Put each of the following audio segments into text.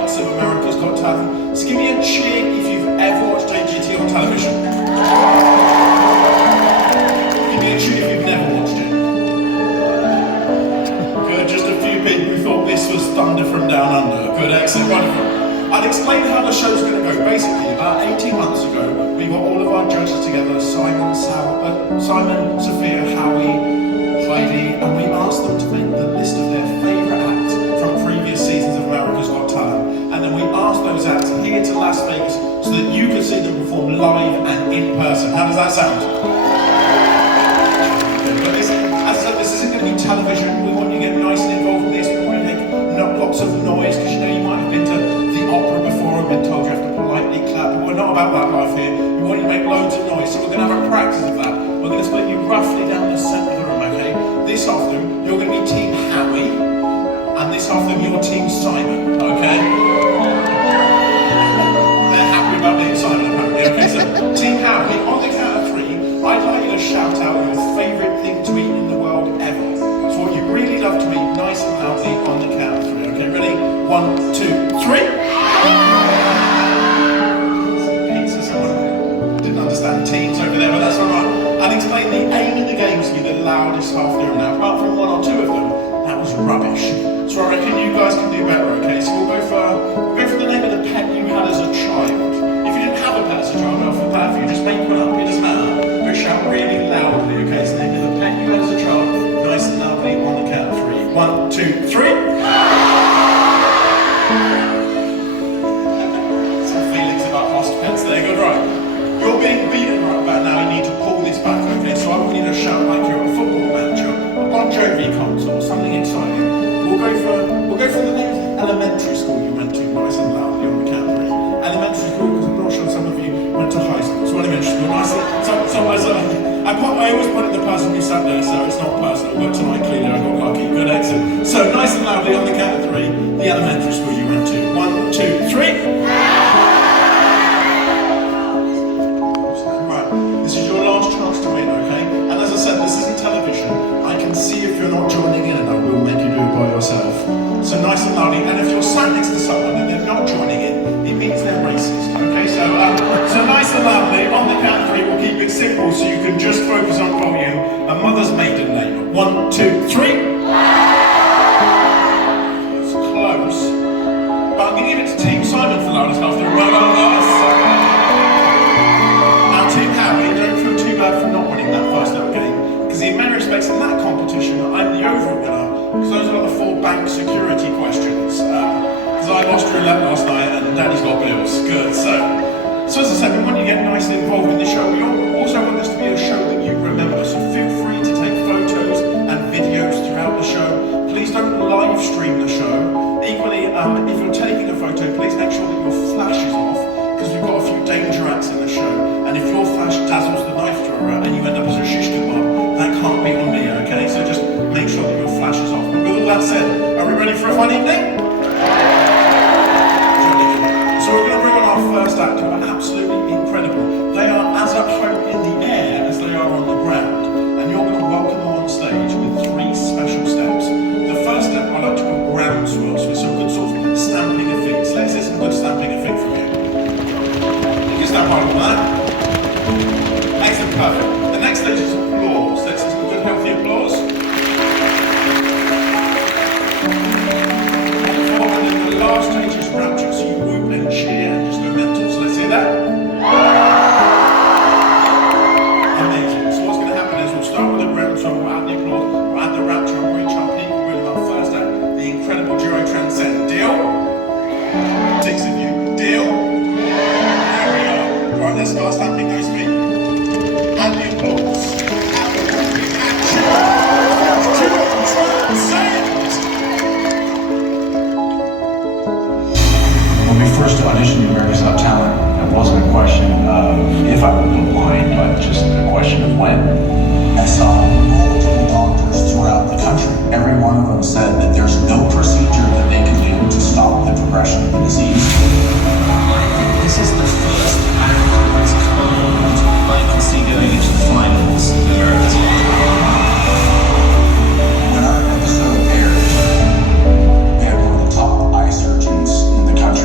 likes of America's Got Talent. So give me a cheer if you've ever watched AGT on television. Give me a cheer if you've never watched it. Good, just a few people who thought this was Thunder from Down Under. Good, excellent, wonderful. I'll explain how the show's going to go. Basically, about 18 months ago, we got all of our judges together, Simon, Sophia, Howie, Heidi, and we asked them to make the list of their favourite acts from previous seasons of America's Got Talent. And then we asked those acts here to Las Vegas so that you could see them perform live and in person. How does that sound? But as I said, this isn't going to be television. We want you to get nice and involved in this. We want you to make lots of noise, because you know you might have been to the opera before and been told you have to politely clap. But we're not about that life here. We want you to make loads of noise. So we're going to have a practice of that. We're going to split you roughly down the centre of the room, okay? This afternoon, you're going to be Team Howie, and this afternoon, you're Team Simon, okay? They're happy about being Simon, apparently. Okay, so Team Howie, on the count of 3, I'd like you to shout out your favourite thing to eat in the world ever. So what you really love to eat, nice and loudly, on the count of 3, okay? Ready? 1, 2, 3. Pizza, someone didn't understand teams over there, but that's all right. I'll explain the aim of the game to you the loudest half the room. Now, apart from 1 or 2 of them, that was rubbish. So I reckon you guys can do better, okay? So we'll go for the name of the pet you had as a child. If you didn't have a pet as a child, I'll feel bad for you. Just make one up, it doesn't matter. But shout really loudly, okay? So the name of the pet you had as a child, nice and loudly on the count of 3. 1, 2, 3. Some feelings about lost pets there, good, right? You're being beaten right about now, you need to pull this back, okay? So I want you to shout like you're a football manager, a Bon Jovi concert, or something exciting. We'll go for the name of the elementary school you went to, nice and loudly on the count of 3. Elementary school, because I'm not sure some of you went to high school. So elementary school, nice and I always point at the person who sat there, so it's not personal, but tonight clearly I got lucky. Good, excellent. So nice and loudly on the count of 3, the elementary school you went to. 1, 2, 3. This is your last chance to win, okay? And as I said, this isn't television. I can see if you're not joining in, and I will make you do it by yourself. So nice and loudly. And if you're sat next to someone and they're not joining in, it means they're racist, okay? So nice and loudly, on the count of 3, we'll keep it simple so you can just focus on volume. A mother's maiden name. 1, 2, 3. It's close. But I'm going to give it to Team Simon for loudest after a well done, guys. Team Howie, don't feel too bad for not winning that first ever game, because in many respects in that competition, I'm the overall winner, because those are the 4 bank security questions. Because I lost roulette last night and Daddy's got bills. Good. So as I said, we want you to get nicely involved in the show. We also want this to be a show that you remember, so feel free to take photos and videos throughout the show. Please don't live stream the show. Equally, if you're taking a photo, please make sure that your flash is off, because we've got a few danger acts in the show. And if your flash dazzles the knife thrower and you end up as a shish kebab, that can't be on me, okay? So just make sure that your flash is off. But with all that said, are we ready for a fun evening? So we're going to bring on our first act, who are absolutely incredible. They are as at home in the air as they are on the ground. And you're going to welcome them on stage with 3 special steps. The first step I like to call groundswell, so it's some good sort of stamping of feet. So let's hear some good stamping of feet from you. You can stamp right on that. Excellent, perfect. The next stage is applause. Let's have some good healthy applause. And then the last stage is rapture, so you whoop and cheer and just go mental. So let's see that. Amazing. So what's going to happen is we'll start with the groundswell, we'll add the applause, we'll add the rapture, and we'll reach our peak with our first act, the incredible duo transcend. Deal? 6 of you. Deal? There we go. Right, let's start stamping those feet. And the applause. And the whooping action. When we first auditioned America's Got Talent, it wasn't a question of if I would go blind, but just a question of when. I saw multiple doctors throughout the country. Every one of them said that there's no procedure that they can do to stop the progression of the disease. This is the first act that's come I can see going into the finals of America's Got When our episode aired, we had one of the top eye surgeons in the country.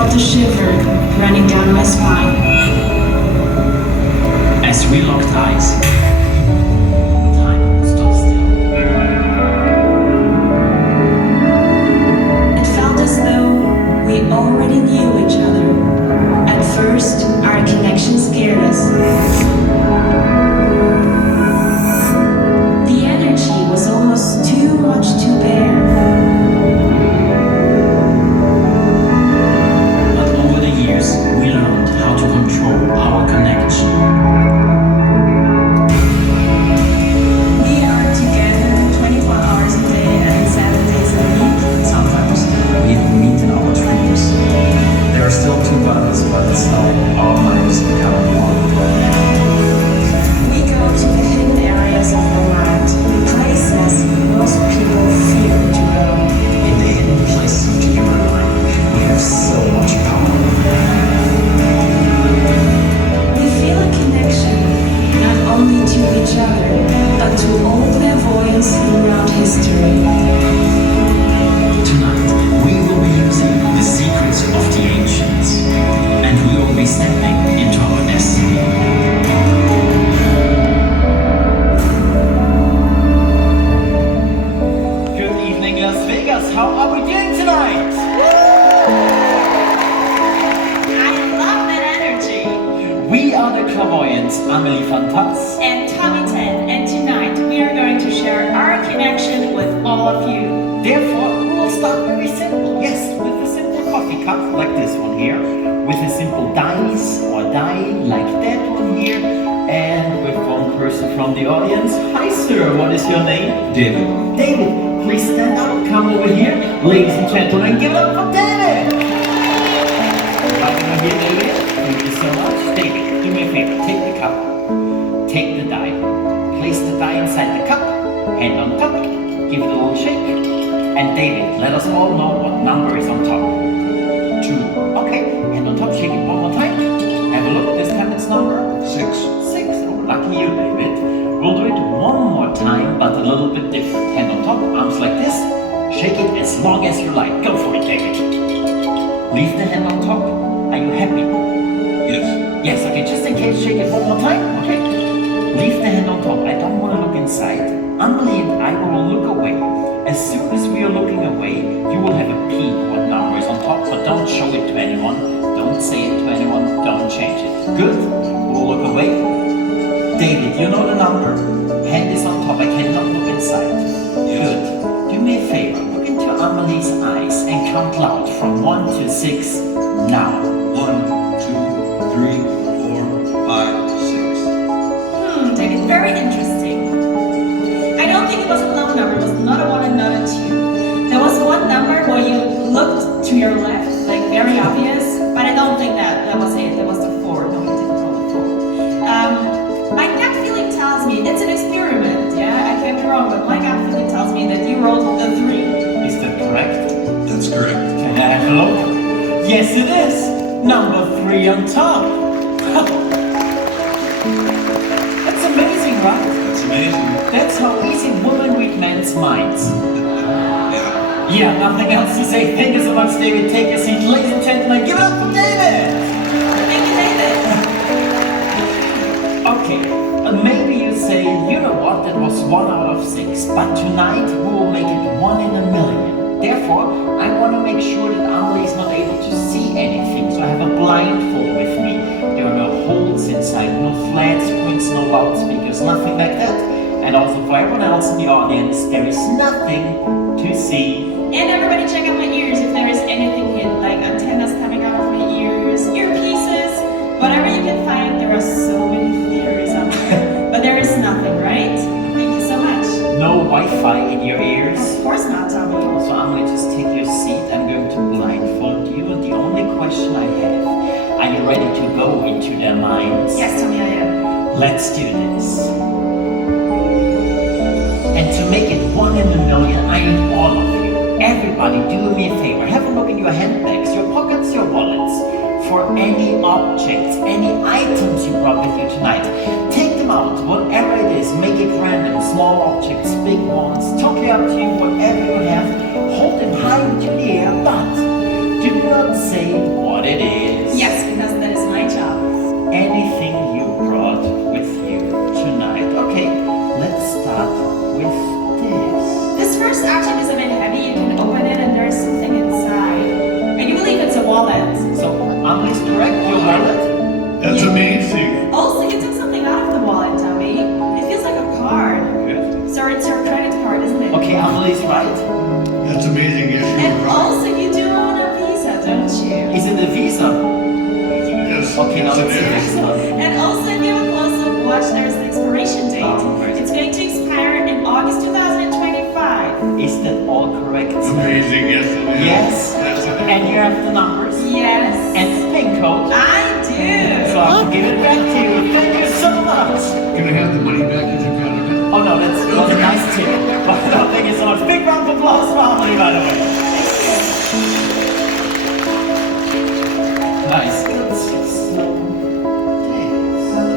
felt a shiver running down my spine. As we locked eyes, time stood still. It felt as though we already knew each other. At first, our connection scared us. The energy was almost too much to bear. But over the years, we learned how to control our connection. We are together 24 hours a day and 7 days a week. Sometimes we even meet in our dreams. There are still two bodies, but it's like our minds become one. We go to the hidden areas of the mind, places most people fear to go. In the hidden places of the human mind, we have so much power. We feel a connection, not only to each other, but to all clairvoyants throughout history. Tonight, we will be using the secrets of the ancients, and we will be stepping into our destiny. Good evening, Las Vegas. How are we doing tonight? I love that energy. We are the clairvoyants, Amelie van Tats. And Tommy 10, and tonight we are going to share our connection with all of you. Therefore, we will start very simple. Yes, with a simple coffee cup like this one here, with a simple dice or die like that one here, and with one person from the audience. Hi, sir. What is your name? David. David. Please stand up. Come over here, ladies and gentlemen. Give it up for David. Come over here, David. Thank you so much. David, do me a favor. Take the cup. Take the die. Place the die inside the cup. Hand on top. Give it a little shake. And David, let us all know what number is on top. 2. Okay, hand on top, shake it one more time. Have a look, this time it's number 6. 6. Oh, lucky you, David. We'll do it one more time, but a little bit different. Hand on top, arms like this. Shake it as long as you like. Go for it, David. Leave the hand on top. Are you happy? Yes. Yes, okay, just in case, shake it one more time, okay? Leave the hand on top. I don't want to look inside. Amelie and I will look away. As soon as we are looking away, you will have a peek what number is on top, but don't show it to anyone. Don't say it to anyone. Don't change it. Good? We'll look away. David, you know the number. Hand is on top. I cannot look inside. Good. Do me a favor. Look into Amelie's eyes and count loud from 1 to 6 now. 1, 2, 3, 4, 5, 6. David, very interesting. I don't think it was a low number, it was not a 1 and not a 2. There was one number where you looked to your left, like very obvious, but I don't think that was it. That was the 4. No, you didn't roll the 4. My gut feeling tells me, it's an experiment, yeah? I could be wrong, but my gut feeling tells me that you rolled the 3. Is that correct? That's correct. Can I have a look? Yes, it is. Number 3 on top. That's amazing, right? That's amazing. That's how easy women read men's minds. Yeah. Yeah, nothing else to say. Thank you so much, David. Take a seat. Ladies and gentlemen, give it up for David! Thank you, David. Okay, maybe you say, you know what, that was 1 out of 6, but tonight we will make it 1 in a million. Therefore, I want to make sure that Amelie is not able to see anything, so I have a blindfold with me. There are no holes inside, no flat screens, no loudspeakers, nothing like that. And also for everyone else in the audience, there is nothing to see. And everybody check out my ears if there is anything hidden, like antennas coming out of my ears, earpieces, whatever you can find. There are so many theories out there, but there is nothing, right? Thank you so much. No Wi-Fi in your ears. Of course not, Tommy. So Amelie, just take your seat. I'm going to blindfold you. And the only question I have, are you ready to go into their minds? Yes, Tommy, I am. Let's do this. And to make it 1 in a million, I need all of you. Everybody, do me a favor. Have a look in your handbags, your pockets, your wallets. For any objects, any items you brought with you tonight. Take them out, whatever it is. Make it random. Small objects, big ones. Totally up to you, whatever you have. Hold them high into the air, but Do not say what it is. Yes, because that is my job. Anything you brought with you tonight. Okay, let's start with this. This first object is a bit heavy. You can open it and there's something inside. I do believe it's a wallet. So, Amelie's correct, your wallet. That's amazing. Also, you took something out of the wallet, Dummy. It feels like a card. Good. So it's your credit card, isn't it? Okay, Amelie's right. That's amazing. Yes, And you're right. also, you do own a Visa, don't you? Is it a Visa? Yes, Okay, now yes, it's it a is. Visa. And also, if you have a close-up watch, there's the expiration date. Oh, right. It's going to expire in August 2025. Is that all correct? Amazing. Yes, it is. Yes. Yes, it is. And you have the numbers? Yes. And the pin code? I do. So I'll give it back to you. Thank you so much. Can I have the money back that you got of it? Oh no, that's a nice tip. But I don't think it's so much. Big round of applause for Amelie, by the way. Nice. Let's just Okay,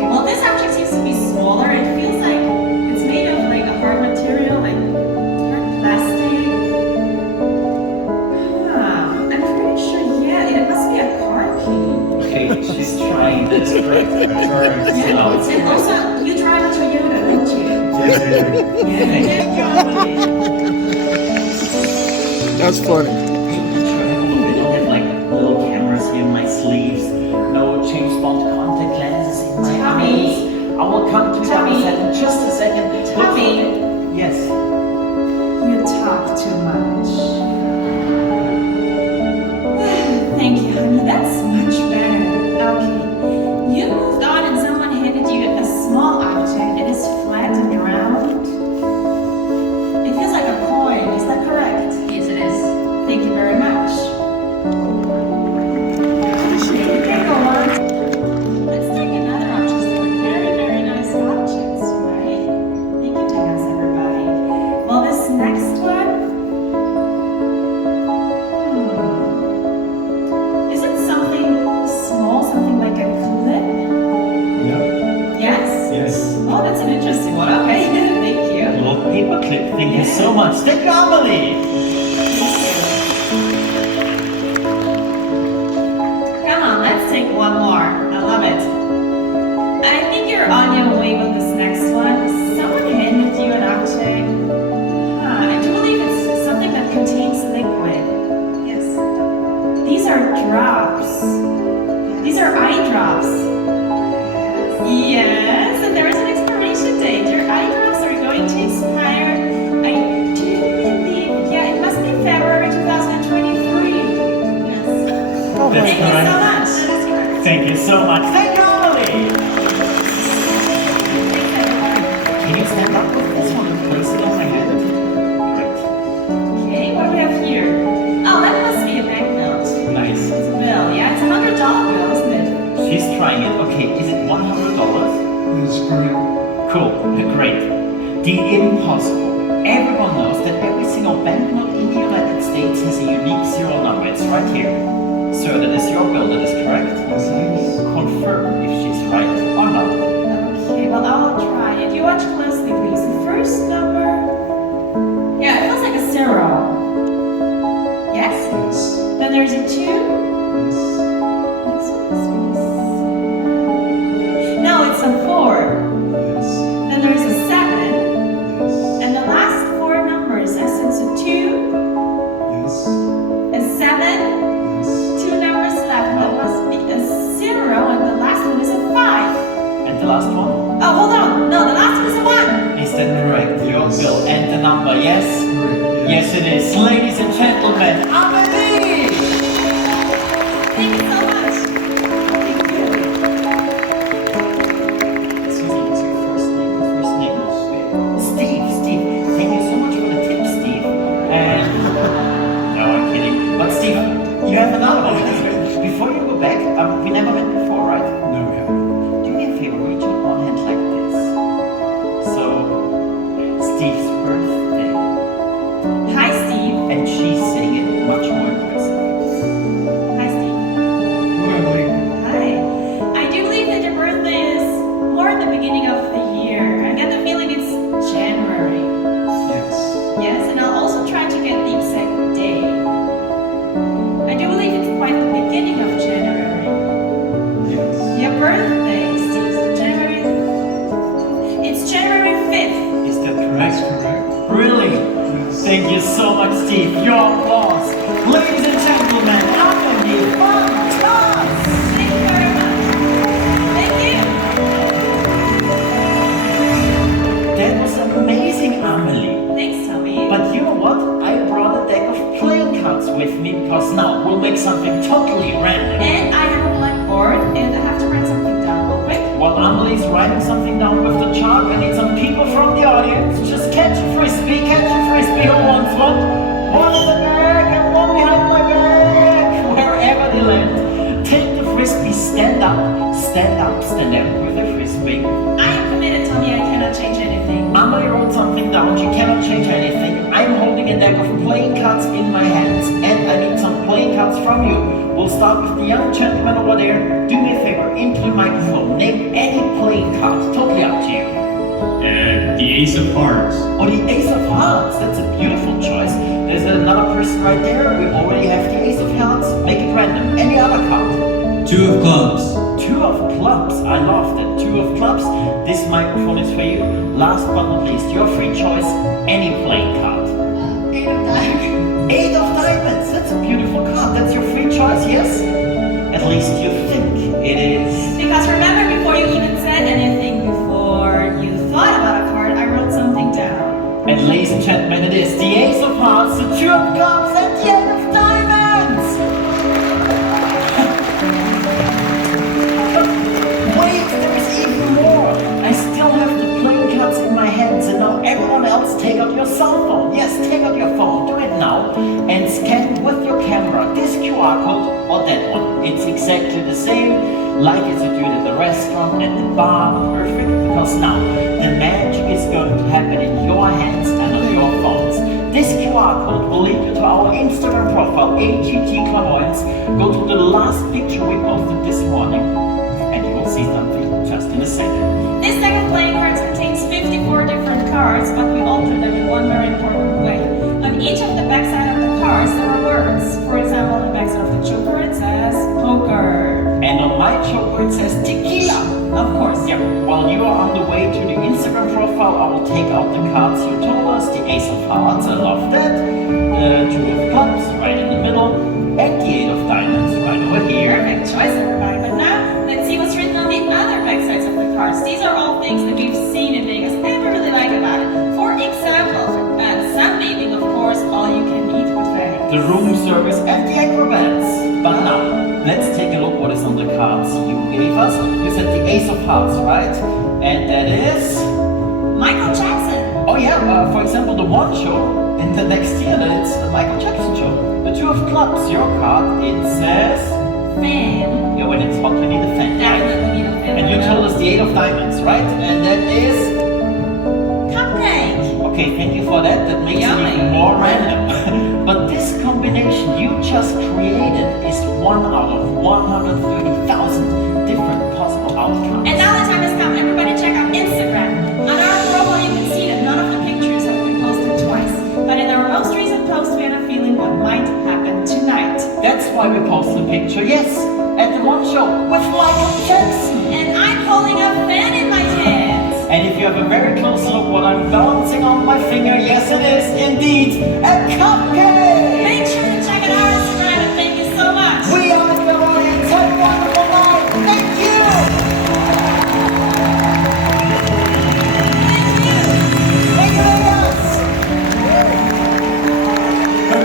well, this object seems to be smaller. It feels like it's made of like a hard material, like hard plastic. I'm pretty sure, yeah, it must be a car key. Okay, she's trying this, right? Yeah, and also, you drive a Toyota, don't you? Yeah. That's funny. I have like little cameras here in my sleeves, no James Bond contact lenses in my Tommy. eyes. I will come to that Tommy. in just a second. Tommy. Yes. You talk too much. Thank you, honey. That's much better. Okay. You moved on and someone handed you a small object. It is flat and round. It feels like a coin. Is that correct? Yes, it is. Thank you very much. Okay, go on. Let's take another object. They're very, very nice objects, right? Thank you, thanks, everybody. Well, this next one. Is it something small, something like a clip? Yeah. Yes? Yes. Oh, that's an interesting one. Okay, thank you. Little paper clip. Thank you so much. Thank you, Amelie. Come on, let's take one more. I love it. I think you're on your way with this next one. Someone handed you an object. I do believe it's something that contains liquid. Yes. These are drops. These are eye drops. Yes, and there is an expiration date. Your eye drops are going to expire. I do believe, yeah, it must be February 2023. Yes. That's Thank you correct. so much. That is correct. Thank you so much. Thank you, Amelie. Can you stand up with this one and place it on my head? Great. Okay, what do we have here? Oh, that must be a banknote. Nice. It's a bill. Yeah, it's $100 bill, isn't it? She's trying it. Okay, is it $100? That's great. Cool. Great. The impossible. Everyone knows that every single banknote in the United States has a unique serial number. It's right here. So that is your bill. That is correct. Yes, it is. Confirm if she's right or not. Okay, well, I will try it. You watch closely, please. The first number. Yeah, it feels like a 0. Yes? Yes. Then there's a 2. Yes. Next one is- No, it's a 4. Yes. Then there's a 7. Yes. And the last 4 numbers, essence a 2, Yes. a 7, Yes. 2 numbers left. That must be a 0, and the last one is a 5. And the last one? Oh, hold on. No, the last one is a 1. Is that correct? Your bill and the number, yes? Great. Yes, it is. Ladies and gentlemen, Amelie! Thank you so much. Thank you. Excuse me, what's your first name? Steve. Steve. Thank you so much for the tip, Steve. And no, I'm kidding. But Steve, you have another one. Before you go back, we never met before, right? No, we haven't. Do me a favor, reach your one hand like this. So, Steve's birthday. Hi, Steve. And she's saying it much more impressive. Hi, Steve. Lovely. Hi. I do believe that your birthday is more at the beginning of the year. I get the feeling it's January. Yes. Yes, and I'll also try to get the exact day. I do believe receive your applause. Ladies and gentlemen, Amelie van Kaas. Thank you very much. Thank you. That was amazing, Amelie. Thanks, Tommy. But you know what? I brought a deck of playing cards with me because now we'll make something totally random. And I have a blackboard, and I have to write something down real quick. While Amelie's writing something down with the chalk, I need some people from the audience. Just catch a frisbee, who wants one? One in the back and one behind my back. Wherever they land. Take the frisbee, stand up with the frisbee. I am committed, Tommy. I cannot change anything. Amelie wrote something down, she cannot change anything. I'm holding a deck of playing cards in my hands, and I need some playing cards from you. We'll start with the young gentleman over there. Do me a favor, into the microphone. Name any playing card, totally up to you. The Ace of Hearts. Oh, the Ace of Hearts, that's a beautiful choice. There's another person right there. We already have the Ace of Hearts. Make it random. Any other card? Two of Clubs. Two of Clubs, I love that. Two of Clubs. This microphone is for you. Last but not least, your free choice, any playing card. Eight of diamonds. Eight of Diamonds, that's a beautiful card. That's your free choice, yes? At least you think it is. Because remember, before you even said anything, before you thought about a card, I wrote something down. And ladies and gentlemen, it is the Ace of Hearts, the Two of Cups, and the Eight of Diamonds! Wait, there is even more! I still have the playing cards in my hands, and now everyone else take out your cell phone. Yes, take out your phone, do it now, and scan with your camera this QR code or that one. It's exactly the same, like as you do it at the restaurant, at the bar, perfect, because now the magic is going to happen in your hands and on your phones. This QR code will lead you to our Instagram profile, AGT Clairvoyance. Go to the last picture we posted this morning, and you will see something just in a second. This deck of playing cards contains 54 different cards, but we altered them in one very important way. On each of the backside of the cards, there are words. For example, on the backside of the joker, it says poker. And on my joker, it says tequila. Of course. Yeah, while you are on the way to the Instagram profile, I will take out the cards you told us. The Ace of Hearts, I love that. The Two of Clubs, right in the middle. And the Eight of Diamonds, right over here. Perfect choice, everybody. But now, let's see what's written on the other backsides of the cards. These are all things that we've seen in Vegas and we really like about it. For example, sunbathing, of course, all you can eat buffet. The room service and the acrobats. But now, let's take a look what is on the cards you gave us. You said the Ace of Hearts, right? And that is... Michael Jackson. Oh yeah, for example, the One Show. In the next year, it's the Michael Jackson Show. The Two of Clubs, your card, it says... Fan. Yeah, when it's hot, you need a fan, right? Definitely need a fan. And you told us the Eight of Diamonds, right? And that is... Cupcake. Okay, thank you for that. That makes it Yummy. even more random. But this combination you just created is one out of 130,000 different possible outcomes. And now the time has come. Everybody check out Instagram. On our profile, you can see that none of the pictures have been posted twice. But in our most recent post, we had a feeling what might happen tonight. That's why we posted a picture, yes, at the One Show with Michael Jackson. And I'm holding a fan in my hands. And if you have a very close look what I'm balancing on my finger, yes it is indeed a cupcake! Make sure to check out our Instagram and thank you so much. We are the Clairvoyants. Have a wonderful night. Thank you! Thank you very much!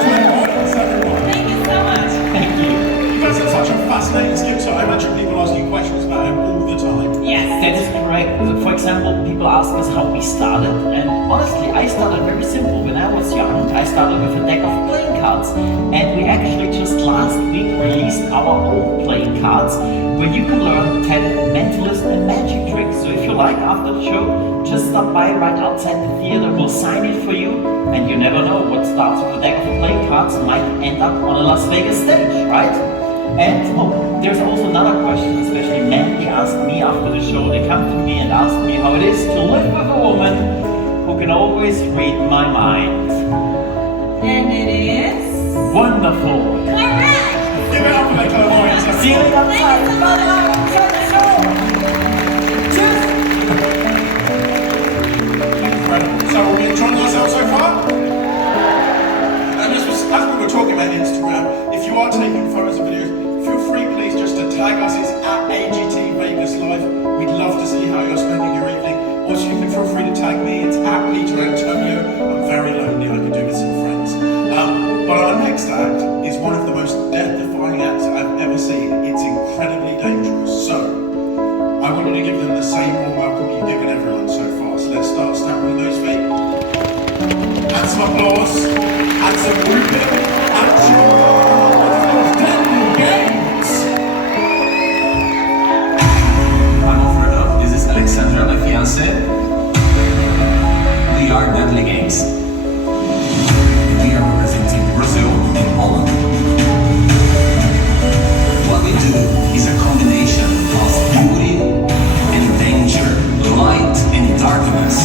Clairvoyance, everyone. Thank you so much. Thank you. You guys have such a fascinating skill set. I imagine people ask you questions about it all the time. Yes. That is correct. For example, people ask us how we started, and honestly, I started very simple. When I was young, I started with a deck of playing cards, and we actually just last week released our own playing cards, where you can learn 10 mentalist and magic tricks. So if you like, after the show, just stop by right outside the theater. We'll sign it for you, and you never know what starts with a deck of playing cards might end up on a Las Vegas stage, right? And there's also another question, especially men, they ask me after the show, they come to me and ask me how it is to live with a woman who can always read my mind. And it is Wonderful! correct. Give it up for the Clairvoyants, See you everyone. later. Thank you so much. Incredible. So, are we enjoying ourselves so far? And just you are taking photos and videos, feel free please just to tag us. It's at AGT Vegas Live. We'd love to see how you're spending your evening. Also, you can feel free to tag me. It's at Peter Antonio. I'm very lonely. I could do with some friends. But our next act is one of the most death-defying acts I've ever seen. It's incredibly dangerous. So, I want you to give them the same warm welcome you've given everyone so far. So let's start stamping those feet. And some applause. And some whooping. And Deadly Games. I'm offered up. This is Alexandra, my fiancée. We are Deadly Games. We are representing Brazil and Holland. What we do is a combination of beauty and danger, light and darkness.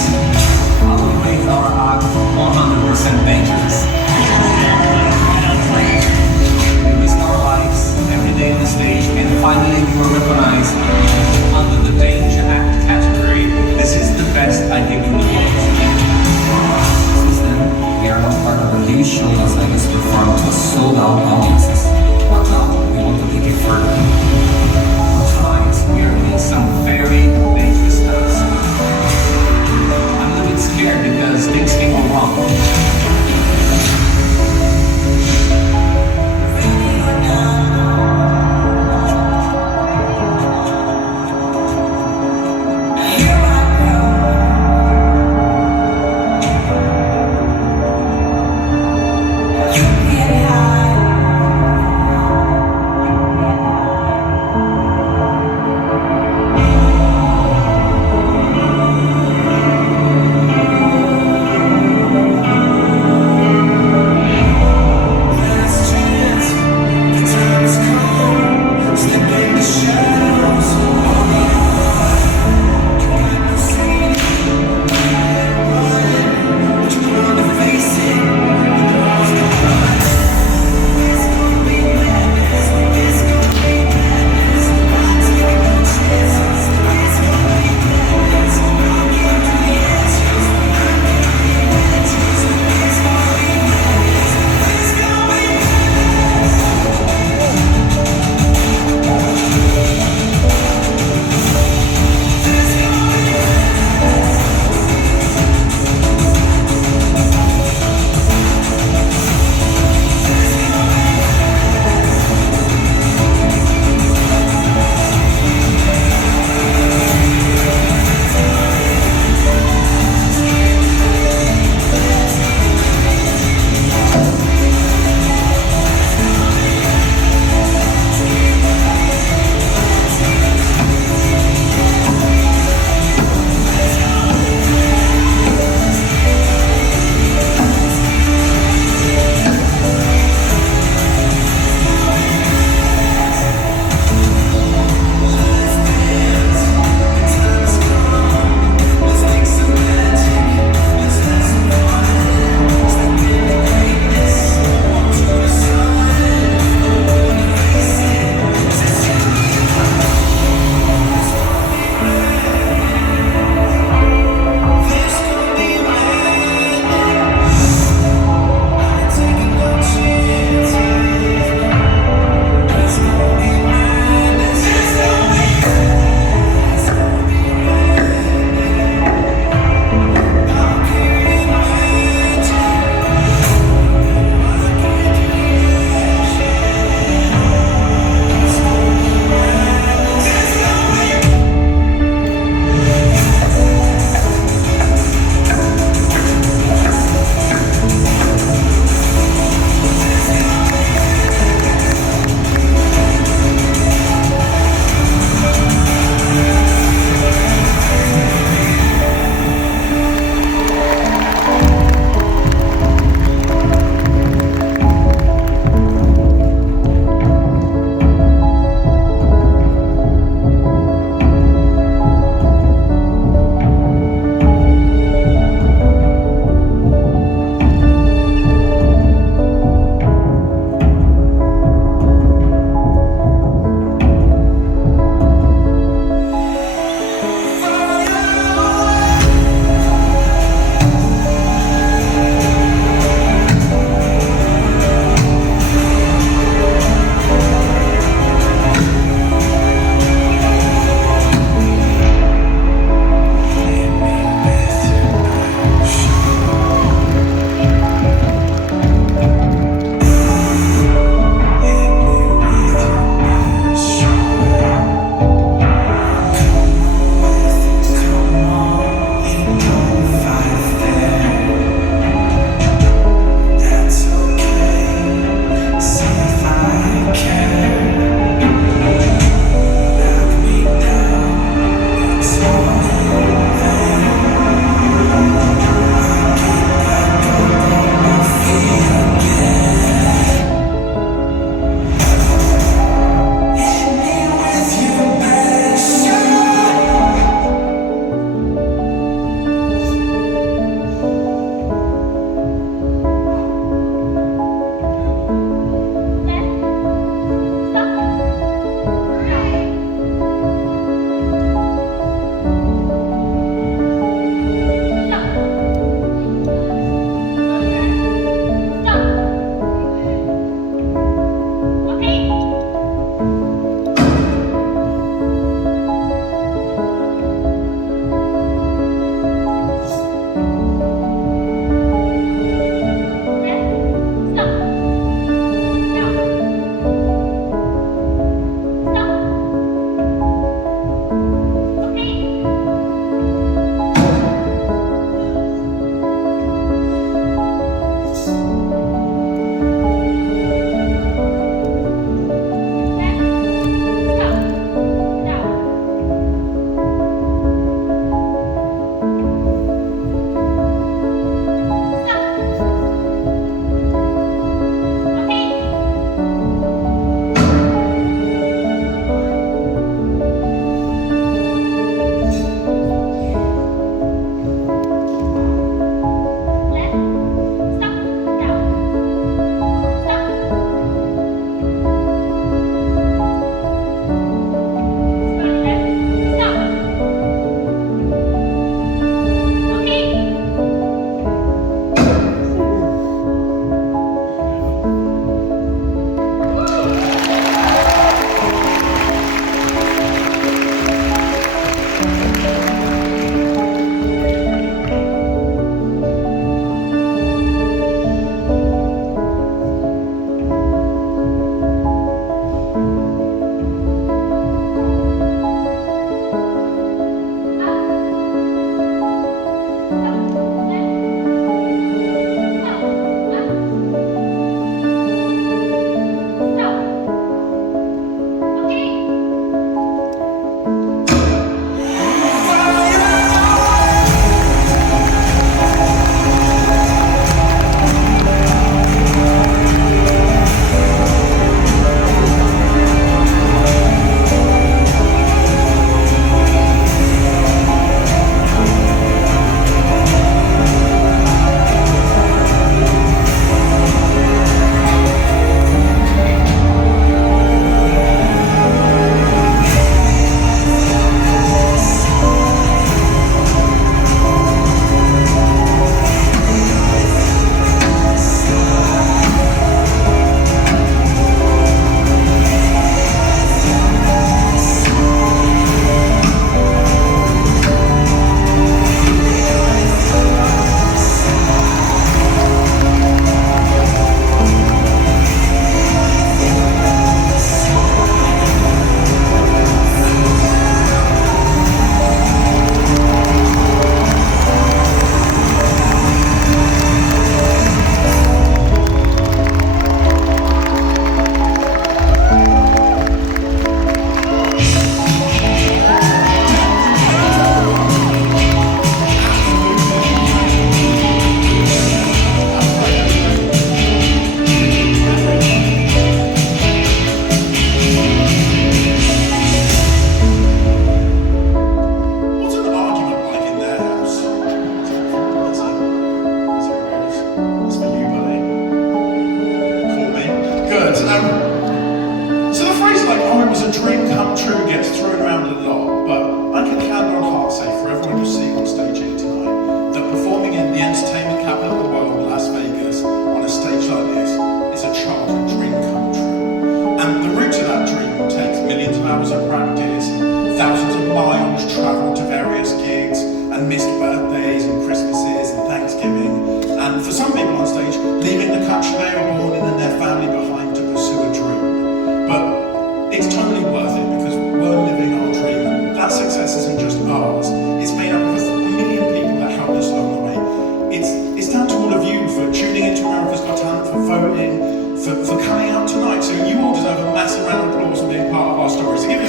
I will make our act 100% dangerous. We risk our lives every day on the stage, and finally we were recognized under the Danger Act category. This is the best I think in the world. Since then, we are not part of a huge show in Las Vegas performed to a sold-out audiences. But now, we want to take it further. Tonight, we are doing some very dangerous stunts. I'm a little bit scared because things can go wrong.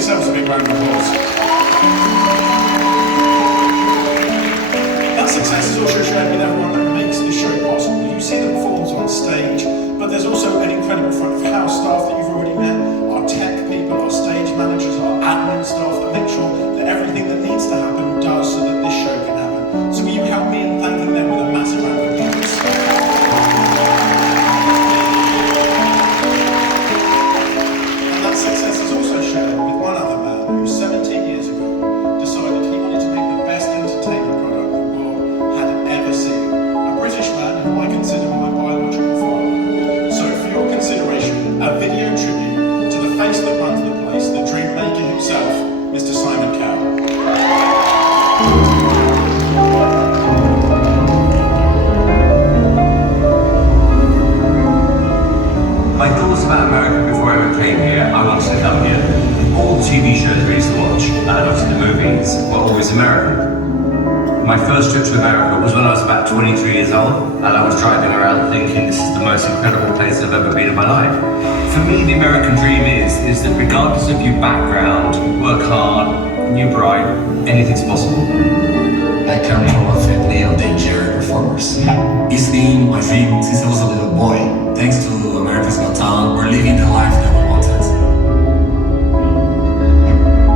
yourselves a big round of applause. That success is also shared with everyone that makes the show possible. You see the performance on stage, but there's also an incredible front of house staff that you've already met, our tech people, our stage managers, our admin staff that make sure that everything that needs to happen does so that this show can happen. So will you help me in thanking them with a massive round of applause? And that success is also shared with one other man who 17 years ago decided he wanted to make the best entertainment product the world had ever seen. A British man who I consider my biological father. So for your consideration, a video tribute to the face that runs the place, the dream maker himself, Mr. Simon Cowell. My thoughts about America before I ever came here, I wanted to come here. All the TV shows we used to watch, and obviously the movies, were always American. My first trip to America was when I was about 23 years old, and I was driving around thinking this is the most incredible place I've ever been in my life. For me, the American dream is that regardless of your background, work hard, you're bright, anything's possible. I come from a family of dangerous performers. It's been my dream since I was a little boy. Thanks to America's Got Talent, we're living the life that we wanted.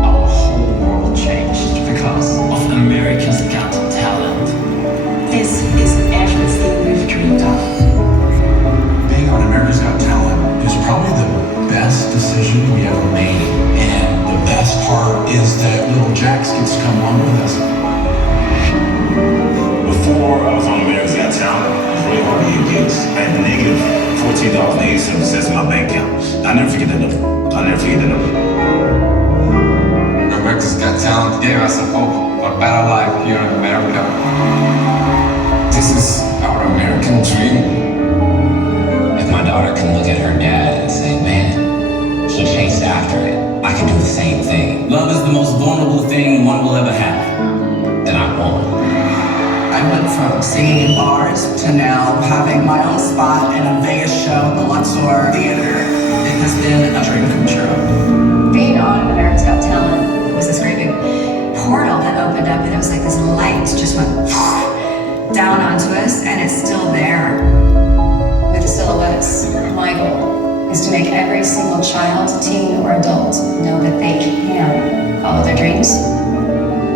Our whole world changed because Of America's Got Talent. This is everything we've dreamed of. being on America's Got Talent is probably the best decision we ever made. And the best part is that little Jax gets to come along with us. Before I was on America's Got Talent, it was really hard to get gigs. I had negative $14.87 in my bank account. I'll never forget that number. I'll never forget that number. America's Got Talent gave us a hope for a better life here in America. This is our American dream. If my daughter can look at her dad and say, man, he chased after it, I can do the same thing. Love is the most vulnerable thing one will ever have. Then I won. I went from singing in bars to now having my own spot in a Vegas show, the Luxor Theater. It has been a dream come true. Being on America's Got Talent was this great big portal that opened up, and it was like this light just went down onto us, and it's still there. With the silhouettes, my goal is to make every single child, teen, or adult know that they can follow their dreams.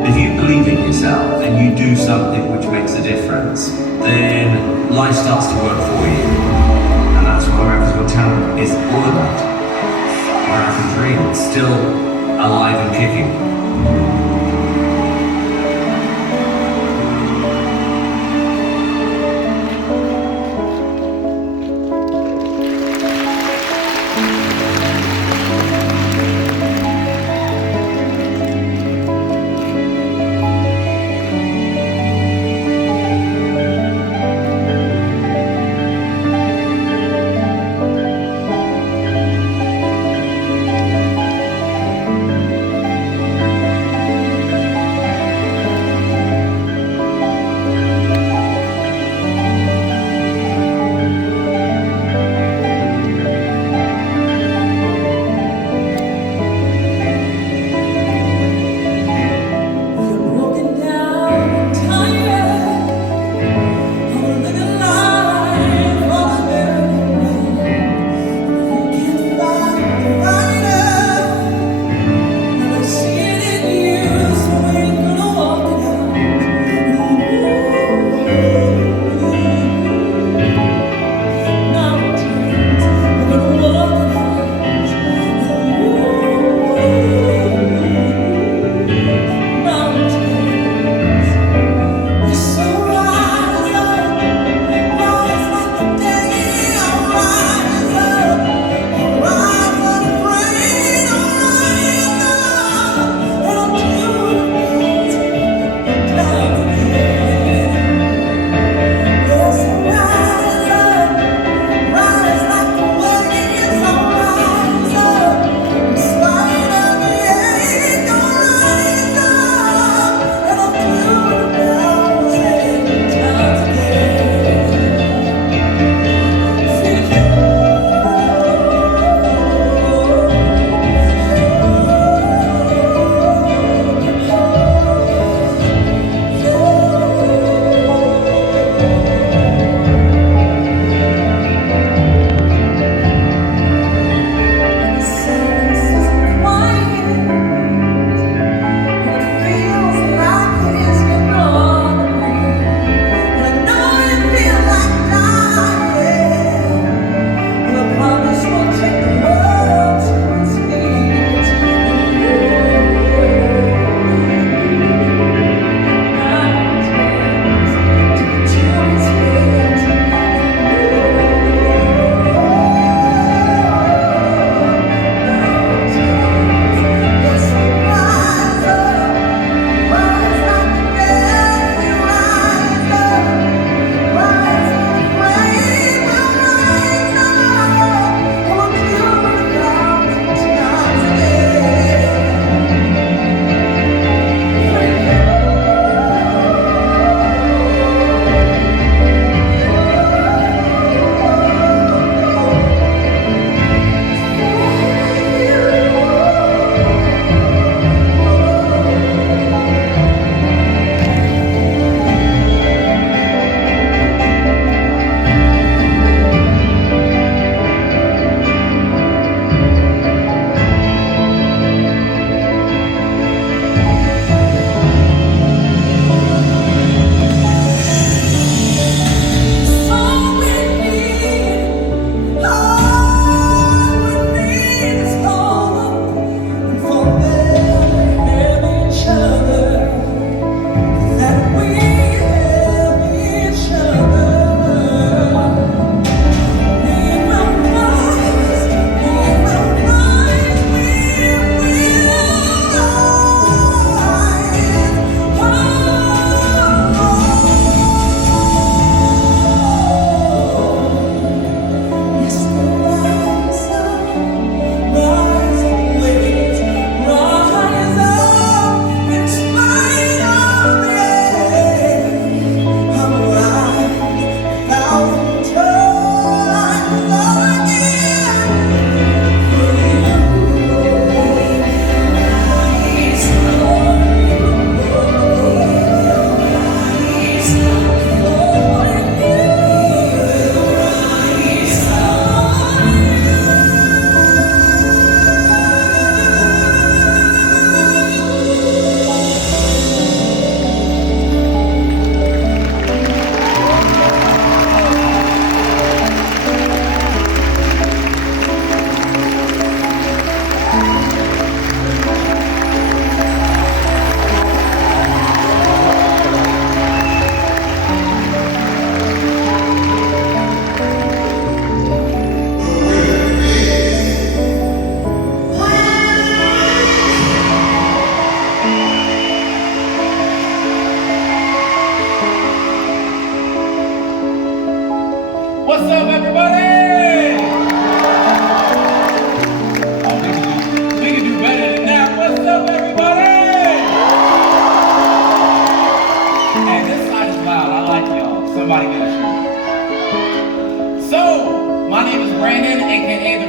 If you believe in yourself and you do something which makes a difference, then life starts to work for you. And that's what America's Got Talent is all about. American dream, it's still alive and kicking.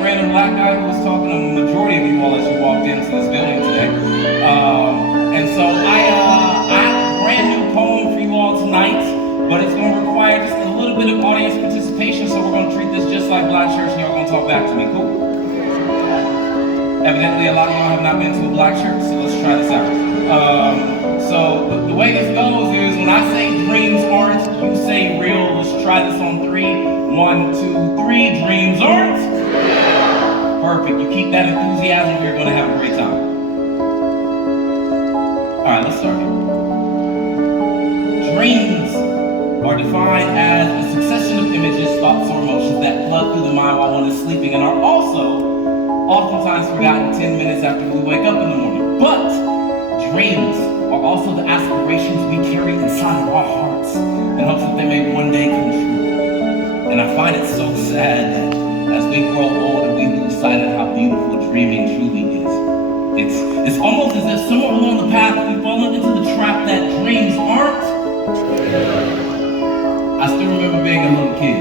random black guy who was talking to the majority of you all as you walked into this building today. And so I have a brand new poem for you all tonight, but it's going to require just a little bit of audience participation, so we're going to treat this just like Black Church, and y'all going to talk back to me, cool? Evidently, a lot of y'all have not been to a Black Church, so let's try this out. So the way this goes is when I say dreams aren't, you say real. Let's try this on 3. 1, 2, 3. Dreams aren't? Perfect. You keep that enthusiasm, we're going to have a great time. All right, let's start. Dreams are defined as a succession of images, thoughts, or emotions that flood through the mind while one is sleeping and are also oftentimes forgotten 10 minutes after we wake up in the morning. But dreams are also the aspirations we carry inside of our hearts in hopes that they may one day come true. And I find it so sad that as we grow older, we lose sight of how beautiful dreaming truly is. It's almost as if somewhere along the path we've fallen into the trap that dreams aren't. I still remember being a little kid.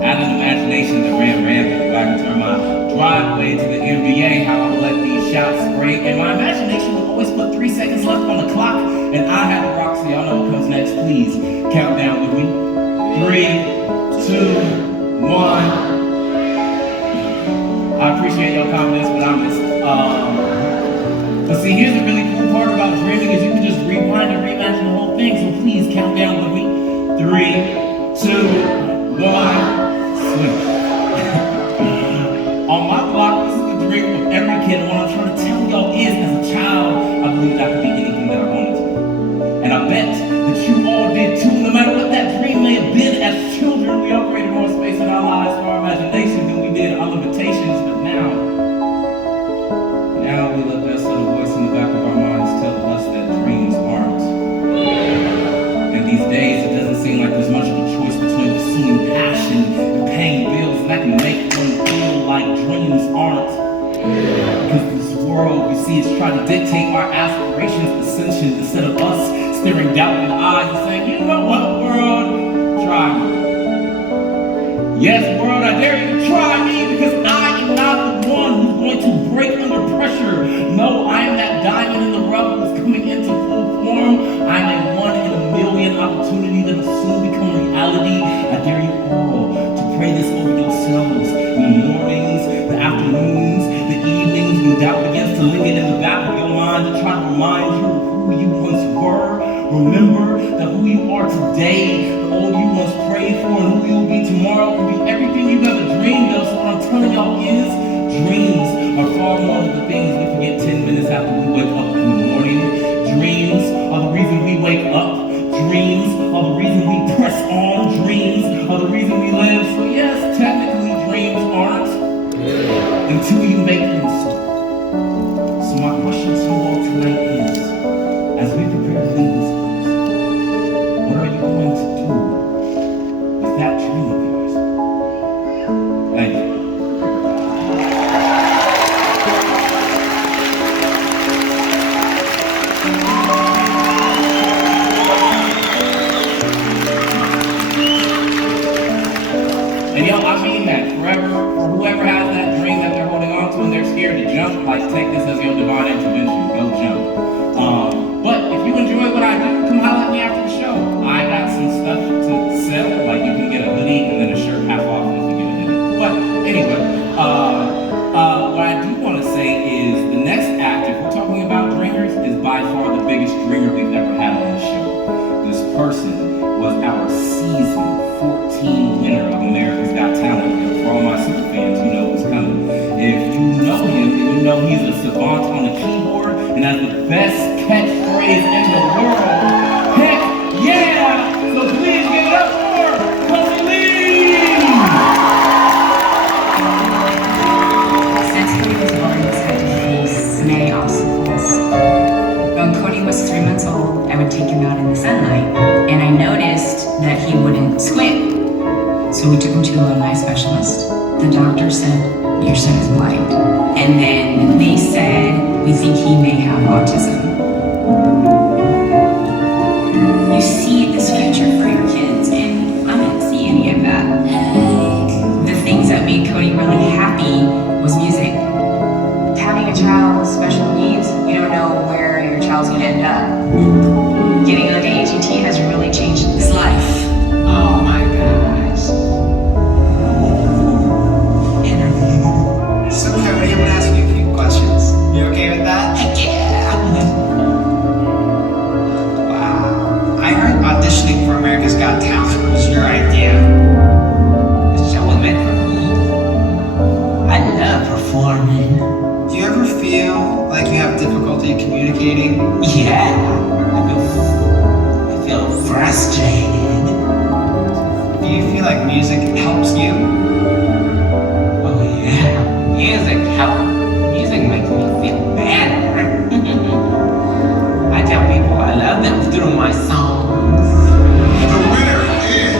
I had an imagination that ran rampant where I could turn my driveway to the NBA, how I would let these shots spray, and my imagination would always put 3 seconds left on the clock, and I had the rock, so y'all know what comes next. Please count down with me. 3, 2, 1. I appreciate your confidence, but I missed. But see, here's the really cool part about dreaming is you can just rewind and reimagine the whole thing. So please count down with me. 3, 2, 1. Sweet. On my block, this is the dream of every kid. And what I'm trying to tell y'all is, as a child, I believed I could be anything that I wanted to be. And I bet that you all did too. No matter what that dream may have been, as children, we upgraded more space in our lives for our imagination than we did our limitations. But now we let that subtle voice in the back of our minds tell us that dreams aren't. And these days, it doesn't seem like there's much of a choice between pursuing passion and paying bills, and that can make one feel like dreams aren't. Because this world, you see, is trying to dictate our aspirations, ascensions, instead of us staring doubt in the eyes and saying, you know what, world, try me. Yes, world, I dare you to try me, because I am not the one who's going to break under pressure. No, I am that diamond in the rough who's coming into full form. I am a 1 in a million opportunity that will soon become reality. I dare you all to pray this over yourselves in the mornings, the afternoons, the evenings, when doubt begins to linger in the back of your mind to try to remind you of who you once were. Remember that who you are today, the all you once prayed for, and who you will be tomorrow can be everything you've ever dreamed of. So what I'm telling y'all is, dreams are far more than the things we forget 10 minutes after we wake up in the morning. Dreams are the reason we wake up. Dreams are the reason we press on. Dreams are the reason we live. So yes, technically dreams aren't until you make them so. So my question to you all tonight is, as we prepare to leave this place, what are you going to do with that dream of yours? Thank you. And yo, I mean that forever, for whoever has that dream that they're holding on to and they're scared to jump, like take this as your divine intervention, go jump. But if you enjoy what I do, come holler at me after the show. I got some stuff to sell, like you can get a hoodie and then a shirt half off if you get a hoodie. But anyway, what I do want to say is the next act, if we're talking about dreamers, is by far the biggest dreamer we've ever had on the show. This person was our season 14 winner of America's Got Talent. And for all my super fans, you know who's coming. If you know him, then you know he's a savant on the keyboard and has the best catchphrase in the world. Heck yeah! So please give it up for Cody Lee! Since Cody was born, he's had to face many obstacles. When Cody was 3 months old, I would take him out in the sunlight, and I noticed that he wouldn't squint. So we took him to an eye specialist. The doctor said, your son is blind. And then they said, we think he may have autism. You see this future for your kids, and I didn't see any of that. The things that made Cody really happy special needs, you don't know where your child's gonna end up. Getting onto AGT has really changed his life. Oh my gosh. Interview. So Cody, I'm gonna ask you a few questions. You okay with that? Heck yeah. Wow. I heard auditioning for America's Got Talent was your idea. The show was meant for me. I love performing. Do you ever feel like you have difficulty communicating? Yeah. I feel frustrated. Do you feel like music helps you? Oh yeah, music helps. Music makes me feel better. I tell people I love them through my songs. The winner is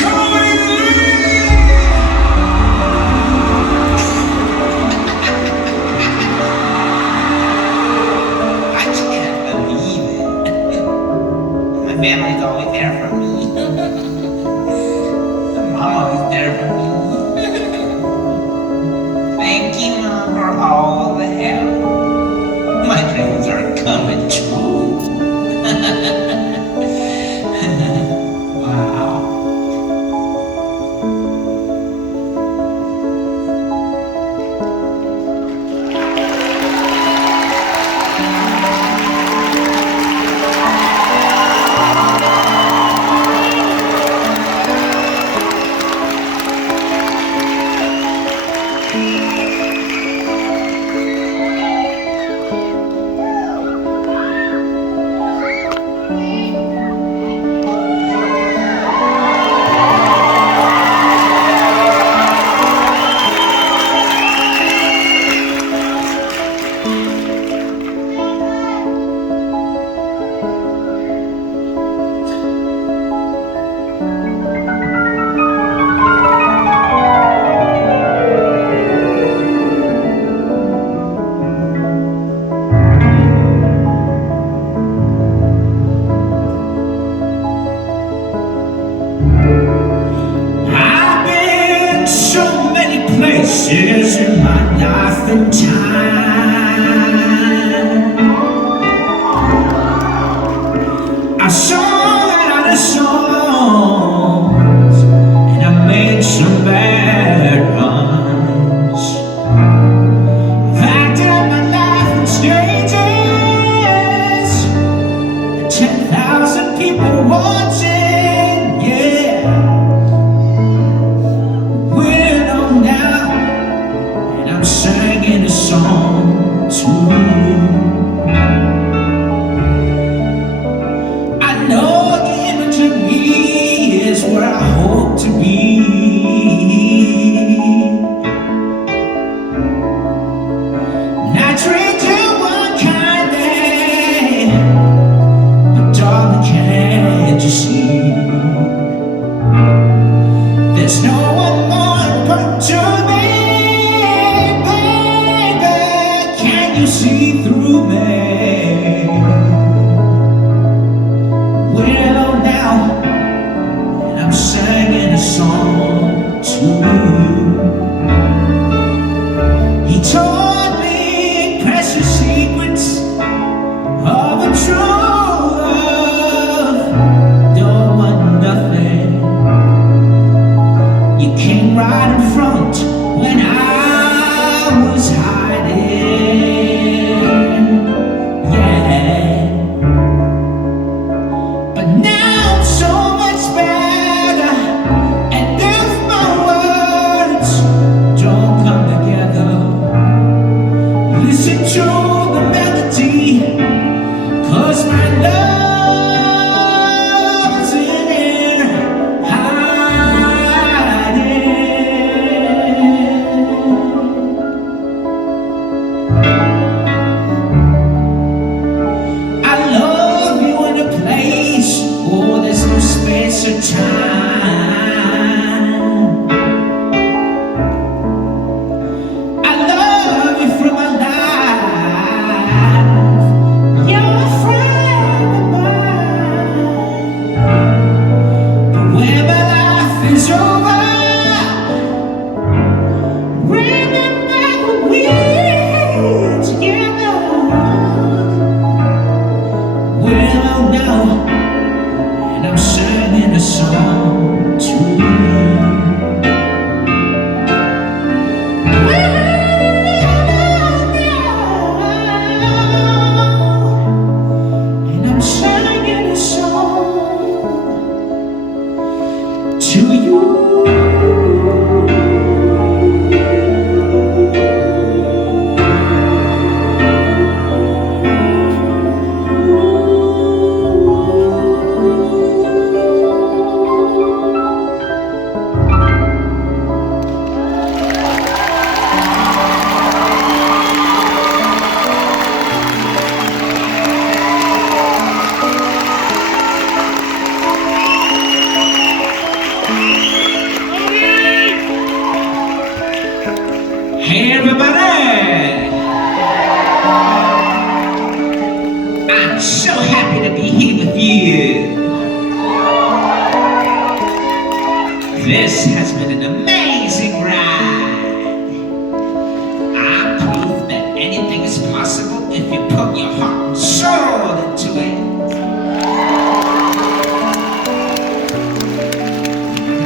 Cody Lee! I can't believe it. My family's always there for me. I'm always there for me. Thank you, Mom, for all the help. My dreams are coming true. Wow. I've been so many places in my life and time. I sung a lot of songs and I made some bad ones. I've acted out my life on stages, 10,000 people watching, yeah. Went on down and I'm singing a song to you. I know the image of me is where I hope to be. And I treat you unkindly, but darling, can't you see? There's no one more important to me, baby. Can you see through me? Well, now, and I'm singing a song to you. He told me precious secrets of a true love. Don't want nothing. You came right in front when I was hiding, yeah. But now I'm so much better, and if my word This has been an amazing ride. I'm proof that anything is possible if you put your heart and soul into it.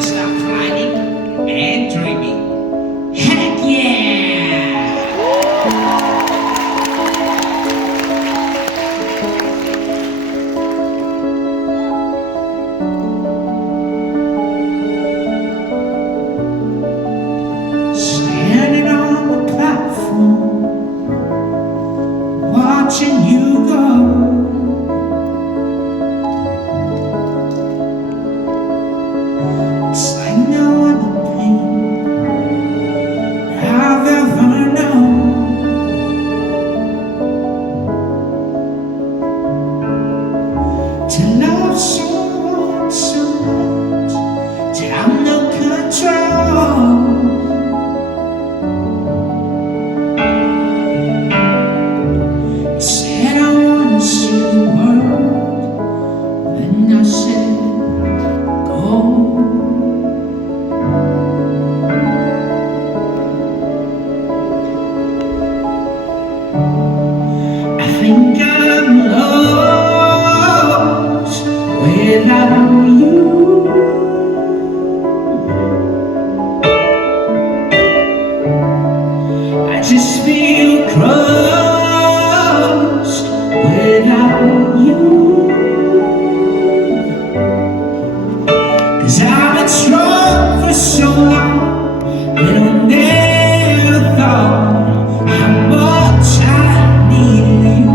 Stop riding and dreaming. Heck yeah! Standing on the platform, watching you go. It's like no other pain I've ever known. To love someone so much, to have no control. You said I wanna see the world, and I said go. I think I'm lost without you. I just feel crushed without you. 'Cause I've been strong for so long that I never thought how much I needed you.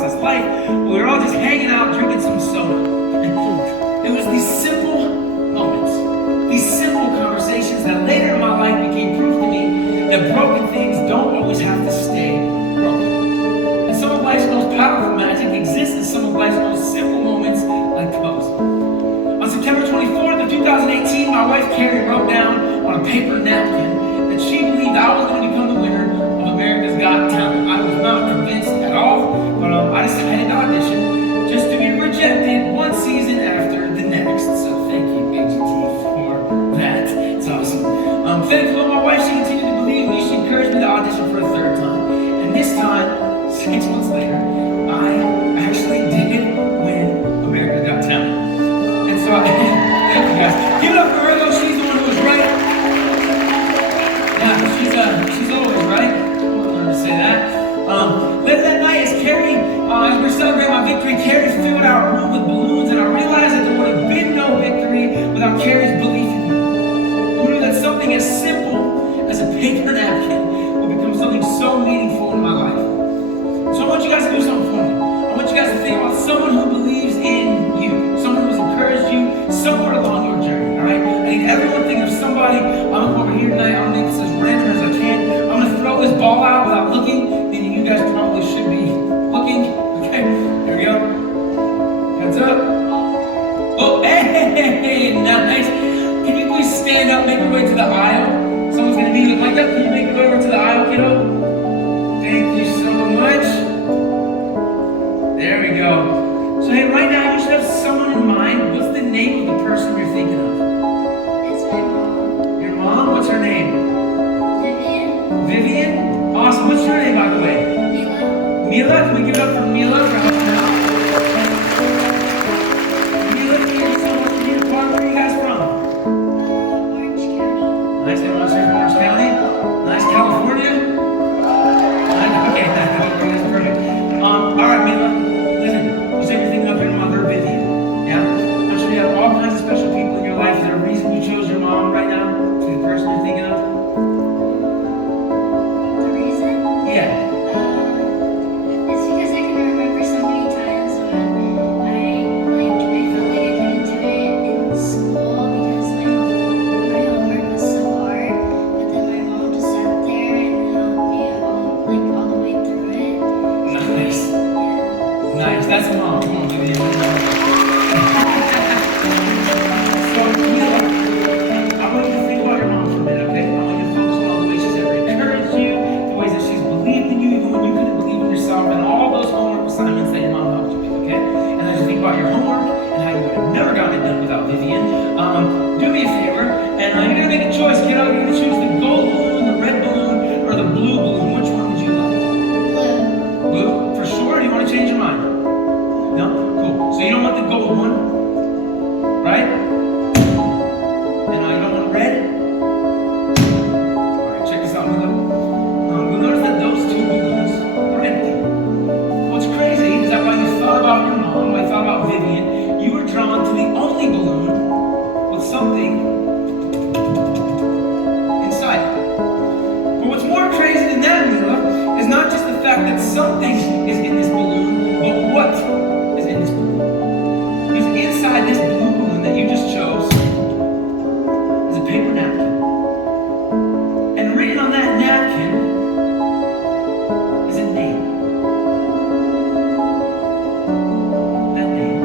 process life. We were all just hanging out, drinking some soda. It was these simple moments, these simple conversations that later in my life became proof to me that broken things don't always have to stay broken. And some of life's most powerful magic exists in some of life's most simple moments like those. On September 24th of 2018, my wife Carrie wrote down on a paper napkin that she believed I was going to become the winner of America's Got Talent. I was not convinced at all, but I decided to audition just to be rejected one season after the next. So thank you, AGT, for that. It's awesome. I'm thankful to my wife. She continued to believe me. She encouraged me to audition for a third time. And this time, 6 months later, I actually did win America's Got Talent. And so thank you guys. Give it up for her though. She's the one who was right. Yeah, she's always right. I wanted to say that. Later that night, as Carrie, as we were celebrating my victory, Carrie filled our room with balloons, and I realized that there would have been no victory without Carrie's belief in me. Who knew that something as simple as a paper napkin would become something so meaningful in my life? So I want you guys to do something for me. I want you guys to think about someone who believes in you, someone who's encouraged you somewhere along your journey, all right? I need everyone thinking of somebody. I'm over here tonight. I'm going to make this as random as I can. I'm going to throw this ball out without looking, meaning you guys probably should be looking. Okay, here we go. Heads up. Oh, hey, nice. Can you please stand up, make your way to the aisle? Someone's going to need it like that. Can you make your way over to the aisle, kiddo? Thank you so much. There we go. So hey, right now you should have someone in mind. What's the name of the person you're thinking of? It's my mom. Your mom? What's her name? Vivian. Vivian? Awesome. What's your name, by the way? Mila. Mila? Can we give it up for Mila for helping out? Mila, thank you so much for being a part. Where are you guys from? Orange County. Nice. Everyone's here from Orange County? Nice. California? Okay, that's perfect. All right, Mila. Listen, you said you're thinking of your mother, Vivian. Yeah? I'm sure you have all kinds of special people in your life. Is there a reason you chose your mom right now to be the person you're thinking of? The reason? Yeah. It's because I can remember so many times when I felt like I couldn't do it in school because my homework was so hard. But then my mom just sat there and helped me all the way through it. Nice. Nice. That's mom. Come on, Vivian. So, Mila, I want you to think about your mom for a minute, okay? I want you to focus on all the ways she's ever encouraged you, the ways that she's believed in you, even when you couldn't believe in yourself, and all those homework assignments that your mom helped you with, okay? And then just think about your homework and how you would have never gotten it done without Vivian. Do me a favor, and you're going to make a choice, kiddo. You're going to choose the gold balloon, the red balloon, or the blue balloon. Which one would you like? Blue. Blue? For sure? Or do you want to change your mind? No? Cool. So you don't want the gold one, right? And you don't want red? Alright, check this out, Mila. You'll notice that those two balloons are empty. What's crazy is that while you thought about your mom, while you thought about Vivian, you were drawn to the only balloon with something inside it. But what's more crazy than that, Mila, is not just the fact that something is in this balloon, but what is in this balloon. Because inside this blue balloon that you just chose is a paper napkin. And written on that napkin is a name. That name.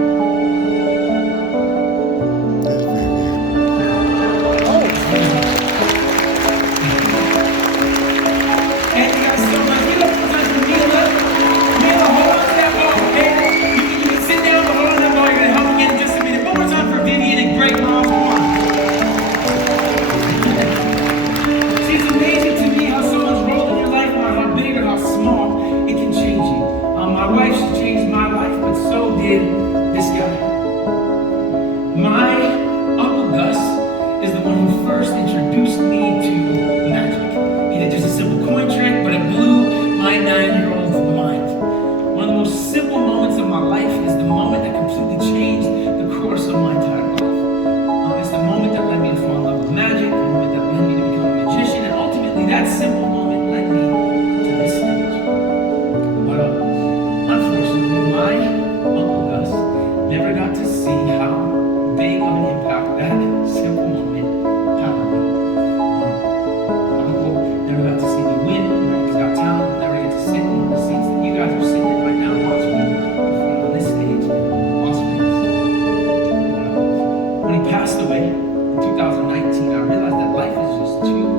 when he passed away in 2019, I realized that life is just too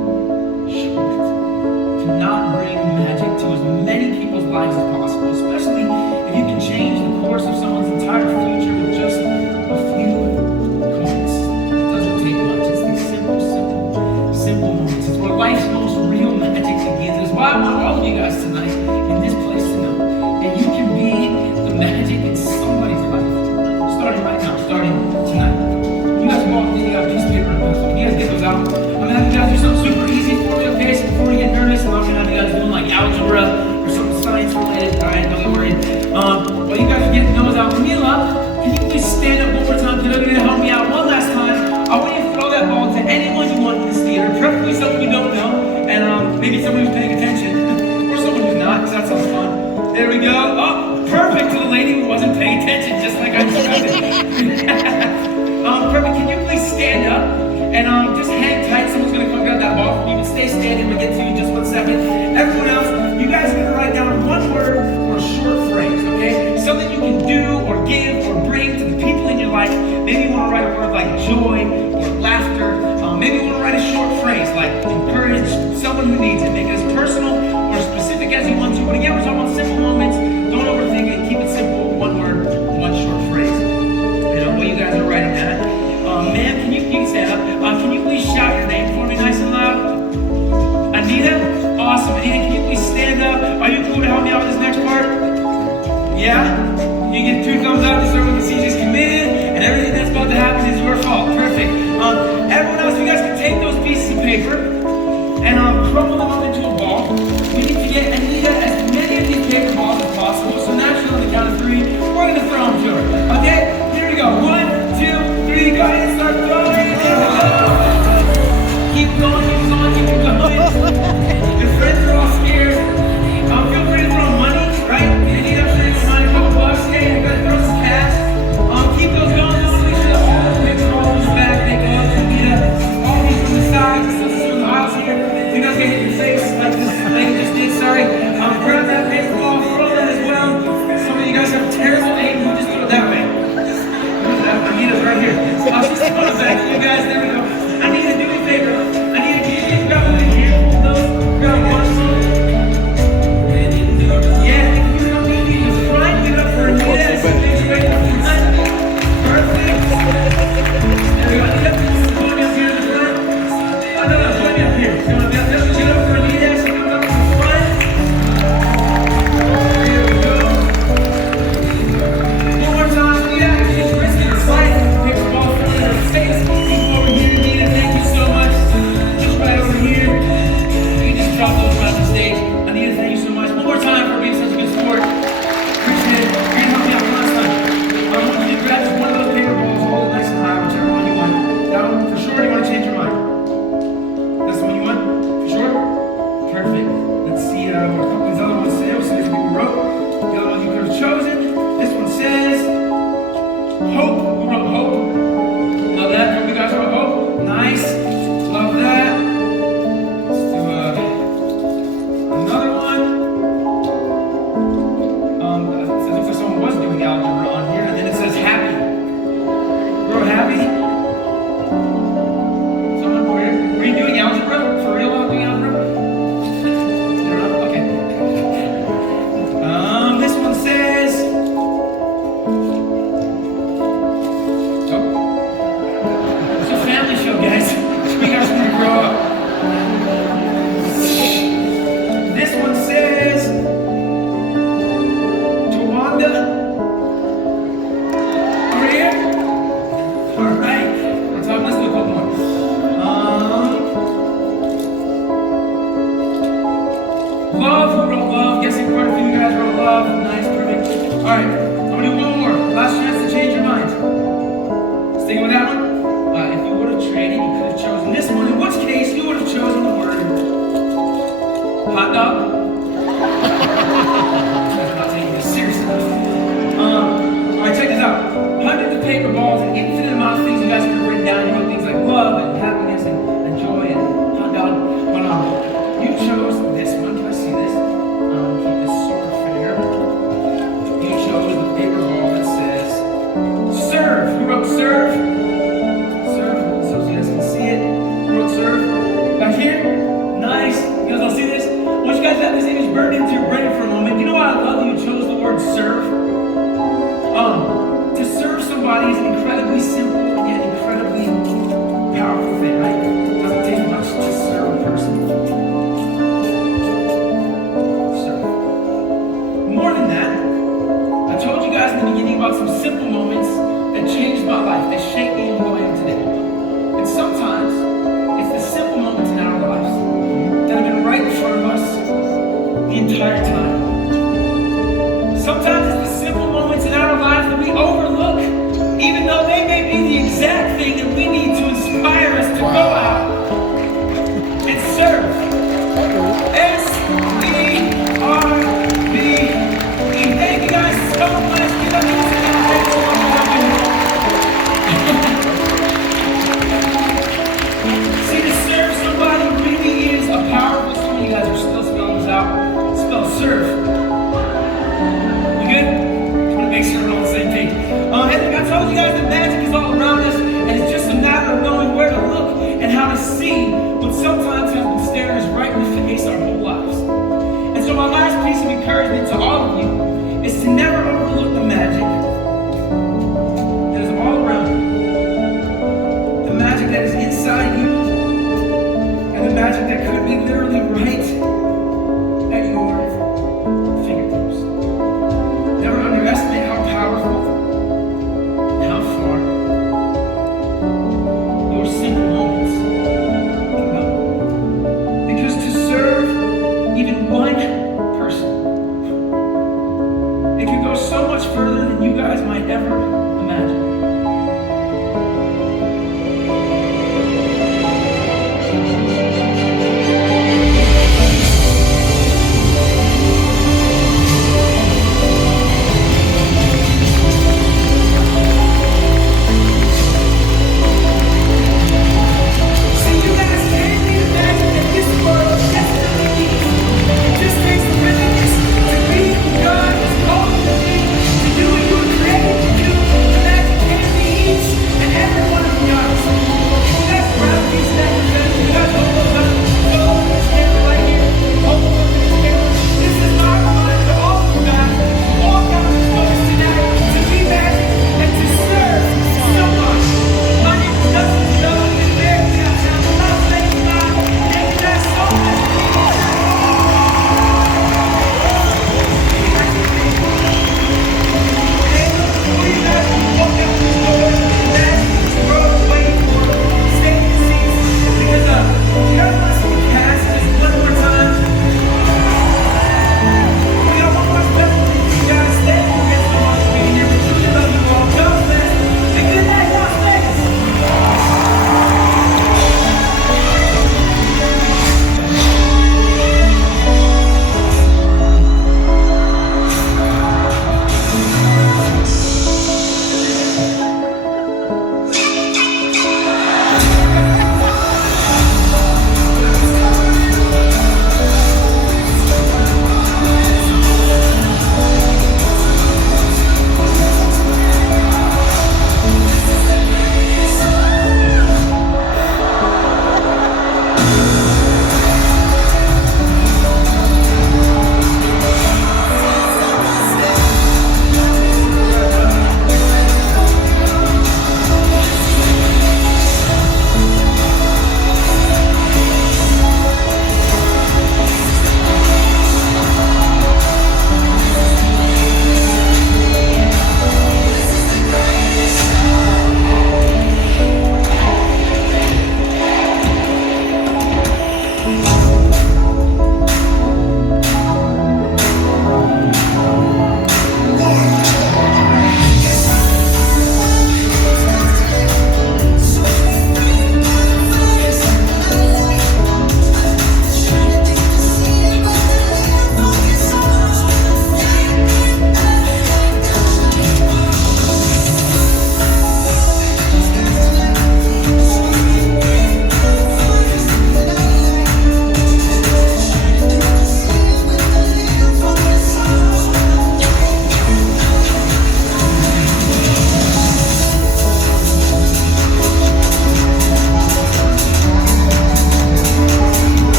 short to not bring magic to as many people's lives as possible, especially if you can change the course of someone's entire future with just a few coins. It doesn't take much. It's these simple moments. It's where life's most real magic begins. It's why I want all of you guys tonight in this place to know that you can be the magic in somebody's life. Starting right now, starting tonight. You guys walk in, you got a piece of paper and pencil. When you guys get those out, I'm gonna have you guys do something super easy for me, okay? So before we get nervous, I'm not gonna have you guys doing like algebra or something science related. Alright, don't get worried. While you guys are getting those out, Mila, can you please stand up one more time? Because they're gonna help me out one last time. I want you to throw that ball to anyone you want in this theater, preferably someone you don't know, and maybe someone who's paying attention, or someone who's not, because that sounds fun. There we go. Oh, perfect to the lady who wasn't paying attention, just like I expected. Perfect. Can you please stand up and just hang tight? Someone's gonna come grab that ball from you, but stay standing. We'll get to you in just 1 second. Everyone else, you guys are gonna write down one word or a short phrase, okay? Something you can do or give or bring to the people in your life. Maybe you want to write a word like joy or laughter. Maybe you want to write a short phrase like encourage someone who needs it. Make it as personal or specific as you want to. But again, we're talking about simple moments. Don't overthink it. Keep it simple. One word, one short phrase. And while you guys are writing that, ma'am, can you stand up? Can you please shout your name for me nice and loud? Anita? Awesome. Anita, can you please stand up? Are you cool to help me out with this next part? Yeah? You get 2 thumbs up so everyone can see she's committed and everything that's about to happen is your fault. Perfect. Everyone else, you guys can take those pieces of paper and crumble them up into a ball. We need to get Anita as many of these paper balls as possible. So naturally on the count of 3, we're going to throw them to her. Okay? Here we go. 1, 2, 3, go ahead and start throwing. There we go. Keep going, keep going, keep going. Your friends are all scared. Feel free to throw money, right? You need up there with money, a couple bucks. Hey, you're gonna throw some cash. Keep those going. Make sure the paper balls in the back. They go up to Anita. All these from the sides, from the aisles here. You guys get hit in your face like this lady just did. Sorry. Grab that paper ball, throw that as well. Some of you guys have terrible aim. We'll just do it that way. Anita's right here. She's throwing it back. You guys, there we go. Anita, do me a favor. Anita, can you grab one in here? Grab one. magic that could be literally right